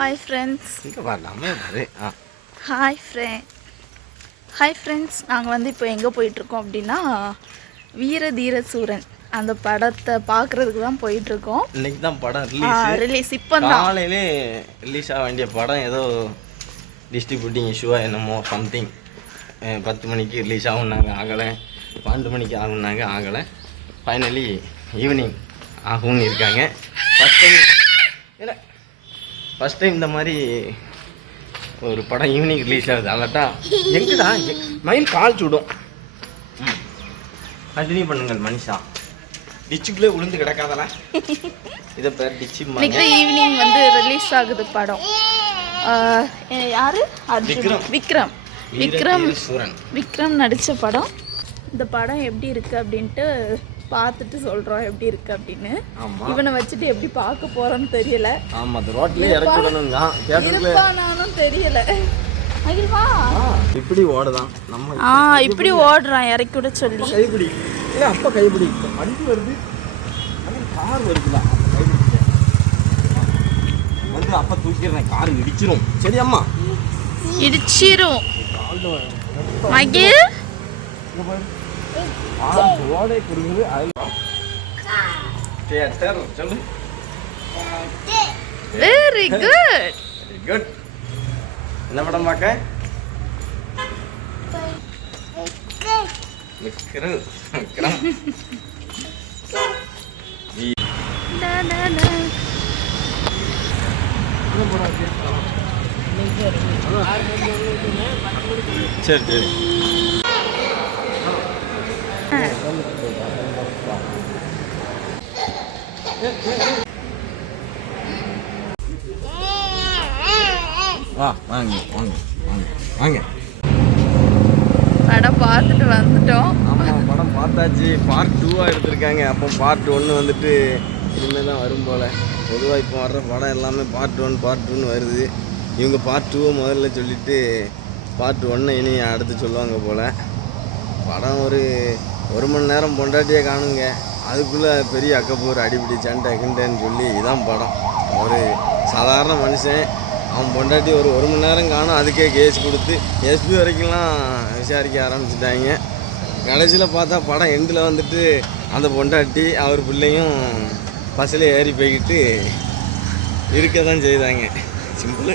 Hi friends இங்கே வரலாமே ஆ. ஹாய் ஃப்ரெண்ட் ஹாய் ஃப்ரெண்ட்ஸ் நாங்கள் வந்து இப்போ எங்கே போயிட்டுருக்கோம் அப்படின்னா வீர தீர சூரன் அந்த படத்தை பார்க்குறதுக்கு தான் போயிட்டுருக்கோம். இன்னைக்கு தான் படம் ரிலீஸ் ரிலீஸ் இப்போ காலையிலே ரிலீஸ் ஆக வேண்டிய படம் ஏதோ டிஸ்ட்ரிபியூட்டிங் இஷ்யூவா என்னமோ சம்திங் பத்து மணிக்கு ரிலீஸ் ஆகும்னாங்க ஆகலை. பன்னெண்டு மணிக்கு ஆகும்னாங்க ஆகலை. ஃபைனலி ஈவினிங் ஆகும்னு இருக்காங்க. ஃபஸ்ட் டைம் இல்லை ஃபஸ்ட் டைம் இந்த மாதிரி ஒரு படம் ஈவினிங் ரிலீஸ் ஆகுது. அல்லாட்டா எங்கடா? மயில் கால் சுடும். கண்டினியூ பண்ணுங்கள் மனிஷா. டிச்சுக்குள்ளே உளுந்து கிடக்காதல இதை பேர் டிச்சு ஈவினிங் வந்து ரிலீஸ் ஆகுது படம். யாரு? விக்ரம். விக்ரம். விக்ரம். சூரன். விக்ரம் நடித்த படம். இந்த படம் எப்படி இருக்கு அப்படின்ட்டு பார்த்துட்டு சொல்கிறோம் எப்படி இருக்கு அப்படின்னு. இவனை வச்சுட்டு எப்படி பார்க்க போறோன்னு தெரியல. ஆமா அது ரோட்லயே இறக்கி இருப்பானானும் தெரியல. அகில்வா? இப்படி ஓடுதான். நம்ம ஆ இப்படி ஓடுறான் இறக்கி விட சொல்லி. கைப்பிடி. இல்ல அப்ப கைப்பிடி. வண்டி வருது. கார் கைப்பிடி. வந்து அப்ப தூக்கிடுறேன். கார் இடிச்சிரும். சரி அம்மா. இடிச்சிரும். மகிழ் ஓடை குடுங்குது அது தேட்டர் சொல்லு. வெரி குட் குட் என்ன படம் பார்க்க? சரி சரி. வா வாங்க வாங்க வாங்க வாங்க படம் பார்த்துட்டு வந்துட்டோம். ஆமாம் படம் பார்த்தாச்சு. பார்ட் டூவாக எடுத்திருக்காங்க. அப்போ பார்ட் ஒன்று வந்துட்டு இனிமேல் தான் வரும் போல். பொதுவாக இப்போ வர்ற படம் எல்லாமே பார்ட் ஒன் பார்ட் டூன்னு வருது. இவங்க பார்ட் டூவை முதல்ல சொல்லிட்டு பார்ட் ஒன்னை இனி அடுத்து சொல்லுவாங்க போல். படம் ஒரு ஒரு மணி நேரம் பொண்டாட்டியே காணுங்க. அதுக்குள்ளே பெரிய அக்கப்பூர் அடிப்படி சண்டை கிண்டன்னு சொல்லி இதான் படம். ஒரு சாதாரண மனுஷன் அவன் பொண்டாட்டி ஒரு ஒரு மணி நேரம் காணும் அதுக்கே கேஸ் கொடுத்து எஸ்பி வரைக்கும்லாம் விசாரிக்க ஆரம்பிச்சிட்டாங்க. கடைசியில் பார்த்தா படம் எண்டில் வந்துட்டு அந்த பொண்டாட்டி அவர் பிள்ளையும் பஸ்ஸில் ஏறி போய்கிட்டு இருக்க தான் செய்தாங்க. சிம்பிள்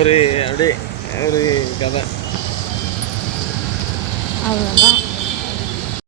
ஒரு அப்படியே ஒரு கதை. அவ்வளோதான்